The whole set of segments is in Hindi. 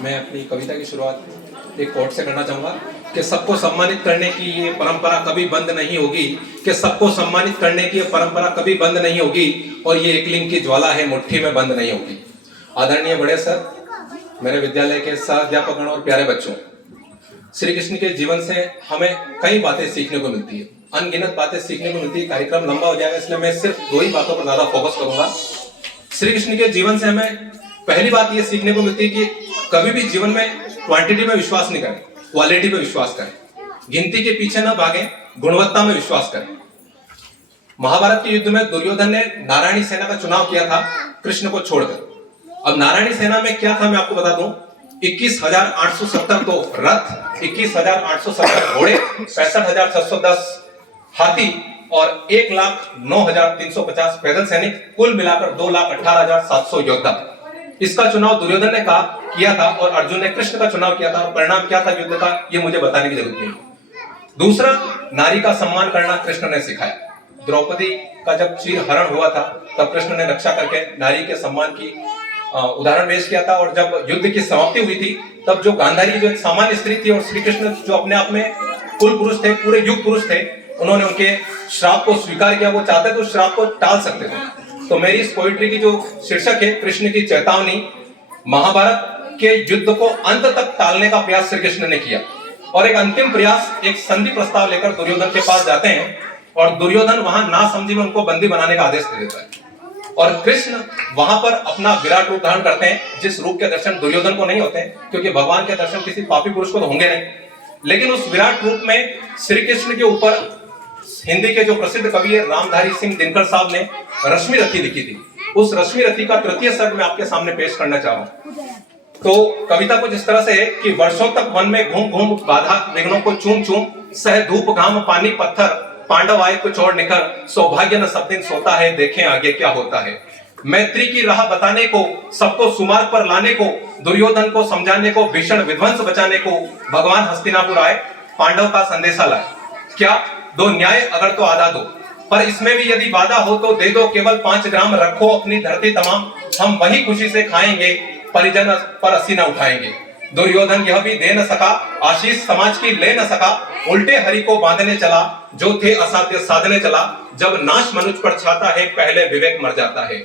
मैं अपनी कविता की शुरुआत एक कोट से करना चाहूँगा कि सबको सम्मानित करने की ये परंपरा कभी बंद नहीं होगी, कि सबको सम्मानित करने की ये परंपरा कभी बंद नहीं होगी, और ये एकलिंग की ज्वाला है, मुट्ठी में बंद नहीं होगी। आदरणीय बड़े सर, मेरे विद्यालय के सहाध्यापकगण और प्यारे बच्चों, श्री कृष्ण के जीवन से हमें कई बातें सीखने को मिलती है, अनगिनत बातें सीखने को मिलती है। कार्यक्रम लंबा हो जाएगा, इसलिए मैं सिर्फ दो ही बातों पर ज्यादा फोकस करूंगा। श्री कृष्ण के जीवन से हमें पहली बात यह सीखने को मिलती है कि कभी भी जीवन में क्वांटिटी में विश्वास नहीं करें, क्वालिटी पे विश्वास करें। गिनती के पीछे न भागें, गुणवत्ता में विश्वास करें। महाभारत के युद्ध में दुर्योधन ने नारायणी सेना का चुनाव किया था कृष्ण को छोड़कर। अब नारायणी सेना में क्या था मैं आपको बता दूं, 21,870 तो रथ, 21,870 घोड़े, 65,610 हाथी और 1,09,350 पैदल सैनिक, कुल मिलाकर 2,18,700 योद्धा। इसका चुनाव दुर्योधन ने किया था और अर्जुन ने कृष्ण का चुनाव किया था, और परिणाम क्या था युद्ध का ये मुझे बताने की जरूरत नहीं। दूसरा, नारी का सम्मान करना कृष्ण ने सिखाया। द्रौपदी का जब चीर हरण हुआ था तब कृष्ण ने रक्षा करके नारी के सम्मान की उदाहरण पेश किया था, और जब युद्ध की समाप्ति हुई थी तब जो गांधारी जो एक सामान्य स्त्री थी और श्री कृष्ण जो अपने आप में कुल पुरुष थे, पूरे युग पुरुष थे, उन्होंने उनके श्राप को स्वीकार किया। वो चाहते तो श्राप को टाल सकते थे। तो मेरी इस पोइट्री की जो शीर्षक है कृष्ण की चेतावनी, महाभारत के युद्ध को अंत तक टालने का प्रयास श्री कृष्ण ने किया, और एक अंतिम प्रयास, एक संधि प्रस्ताव लेकर दुर्योधन के पास जाते हैं, और दुर्योधन वहां ना समझी में उनको बंदी बनाने का आदेश दे देता है, और कृष्ण वहां पर अपना विराट रूप धारण करते हैं, जिस रूप के दर्शन दुर्योधन को नहीं होते हैं, क्योंकि भगवान के दर्शन किसी पापी पुरुष को तो होंगे नहीं। लेकिन उस विराट रूप में श्री कृष्ण के ऊपर हिंदी के जो प्रसिद्ध कवि है रामधारी सिंह दिनकर साहब ने रश्मि रथी लिखी थी। उस रश्मि रथी का तृतीय सर्ग मैं आपके सामने पेश करना चाह रहा हूं। तो कविता कुछ इस तरह से है कि वर्षों तक वन में घूम घूम बाधा विघ्नों को चूम चूम, सह धूप घाम पानी पत्थर, पांडव आए कुछ और निखर, सौभाग्य न सब दिन सोता है, देखें आगे क्या होता है। मैत्री की राह बताने को, सबको सुमार्ग पर लाने को, दुर्योधन को समझाने को, भीषण विध्वंस बचाने को भगवान हस्तिनापुर आए, पांडव का संदेशा लाए। क्या दो न्याय अगर तो आधा दो, पर इसमें भी यदि वादा हो तो दे दो, केवल 5 ग्राम रखो अपनी धरती तमाम, हम वही खुशी से खाएंगे, परिजन पर असी न उठाएंगे। दुर्योधन यह भी दे न सका, आशीष समाज की ले न सका, उल्टे हरि को बांधने चला, जो थे असाध्य साधने चला, जब नाश मनुष्य पर छाता है, पहले विवेक मर जाता है।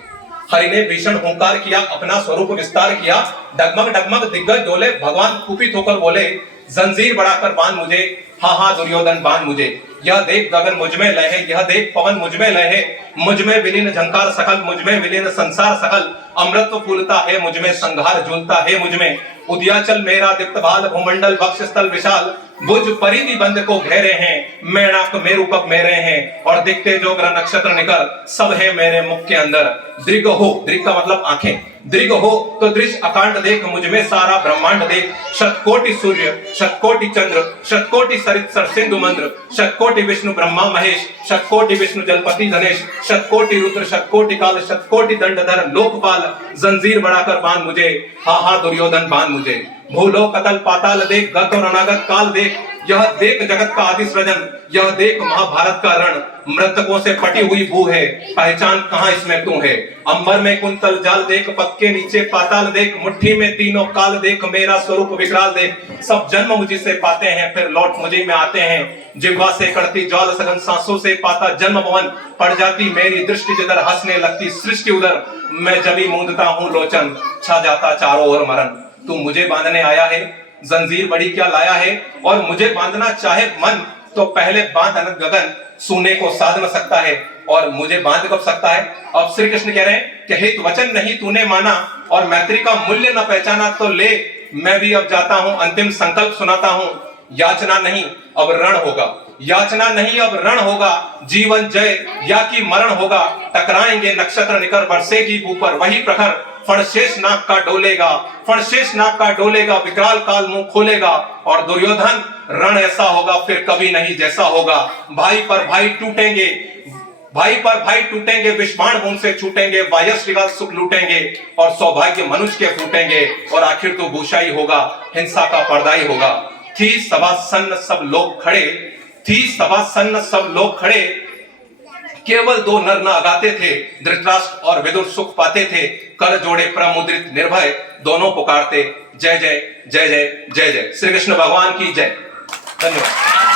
हरि ने भीषण हुंकार किया, अपना स्वरूप विस्तार किया, डगमग डगमग दिग्गज डोले, भगवान कुपित होकर बोले, जंजीर बढ़ाकर बांध मुझे, हाँ हाँ दुर्योधन बांध मुझे। यह देख गगन मुझ में लय है, यह देख पवन मुझ में लय है, मुझ में विलीन झंकार सकल, मुझ में विलीन संसार सकल, अमृत फूलता है मुझ में, संघार झूलता है मुझ में, उदयाचल मेरा दीप्त बाल, भूमंडल वक्षस्थल विशाल, भुज परिधि बंद को घेरे हैं, मैनाक मेरु पग मेरे हैं, और दिखते जो ग्रह नक्षत्र निकल, सब है मेरे मुख के अंदर। दृग हो, दृग का मतलब आंखें, दृग हो तो दृश्य अकांड देख, मुझ में सारा ब्रह्मांड देख, शतकोटि सूर्य, शतकोटि चंद्र, शतकोटि सरित सर सिंधु मंद्र, शतकोटि विष्णु ब्रह्मा महेश, शतकोटि विष्णु जलपति धनेश, शतकोटि रुद्र शतकोटि काल, शतकोटि दंडधर लोकपाल, जंजीर बढ़ाकर बांध मुझे, हाँ हाँ दुर्योधन बांध मुझे। भूलो कतल पाताल देख, गत और अनागत काल देख, यह देख जगत का आदि सृजन, यह देख महाभारत का रण, मृतकों से पटी हुई भू है, पहचान कहां इसमें तू है। अंबर में कुंतल जाल देख, पग के नीचे पाताल देख, मुट्ठी में तीनों काल देख, मेरा स्वरूप विकराल देख, सब जन्म मुझे से पाते हैं, फिर लौट मुझे में आते हैं। जिह्वा से कड़ती ज्वाल सघन, सांसों से पाता जन्म भवन, पड़ जाती मेरी दृष्टि जिधर, हंसने लगती सृष्टि उधर, मैं जभी मूंदता हूं लोचन, छा जाता चारों ओर मरण। तू मुझे बांधने आया है, जंजीर बड़ी क्या लाया है, और मुझे बांधना चाहे मन, तो पहले बांध अनंत गगन, सोने को साध न सकता है, और मुझे बांध कब सकता है। अब श्री कृष्ण कह रहे हैं कि हित वचन नहीं तूने माना, और मैत्री का मूल्य न पहचाना, तो ले मैं भी अब जाता हूं, अंतिम संकल्प सुनाता हूं, याचना नहीं अब रण होगा, याचना नहीं अब रण होगा, जीवन जय या कि मरण होगा, टकराएंगे नक्षत्र निकर, बरसेगी ऊपर वही प्रखर, फणशेष नाग का डोलेगा, फणशेष नाग का डोलेगा, विकराल काल मुंह खोलेगा, और दुर्योधन रण ऐसा होगा फिर कभी नहीं जैसा होगा। भाई पर भाई टूटेंगे, भाई पर भाई टूटेंगे, विष्माण भूम से छूटेंगे, वायस्विका सुख लूटेंगे, और सौभाग्य मनुष्य के फूटेंगे, और आखिर तो भूषाई होगा, हिंसा का पर्दा ही होगा। थी सभा सन्न सब लोग खड़े, थी सभा सन्न सब लोग खड़े, केवल 2 नर न अगाते थे, धृतराष्ट्र और विदुर सुख पाते थे, कर जोड़े प्रमुद्रित निर्भय, दोनों पुकारते जय जय जय जय जय जय। श्री कृष्ण भगवान की जय। धन्यवाद।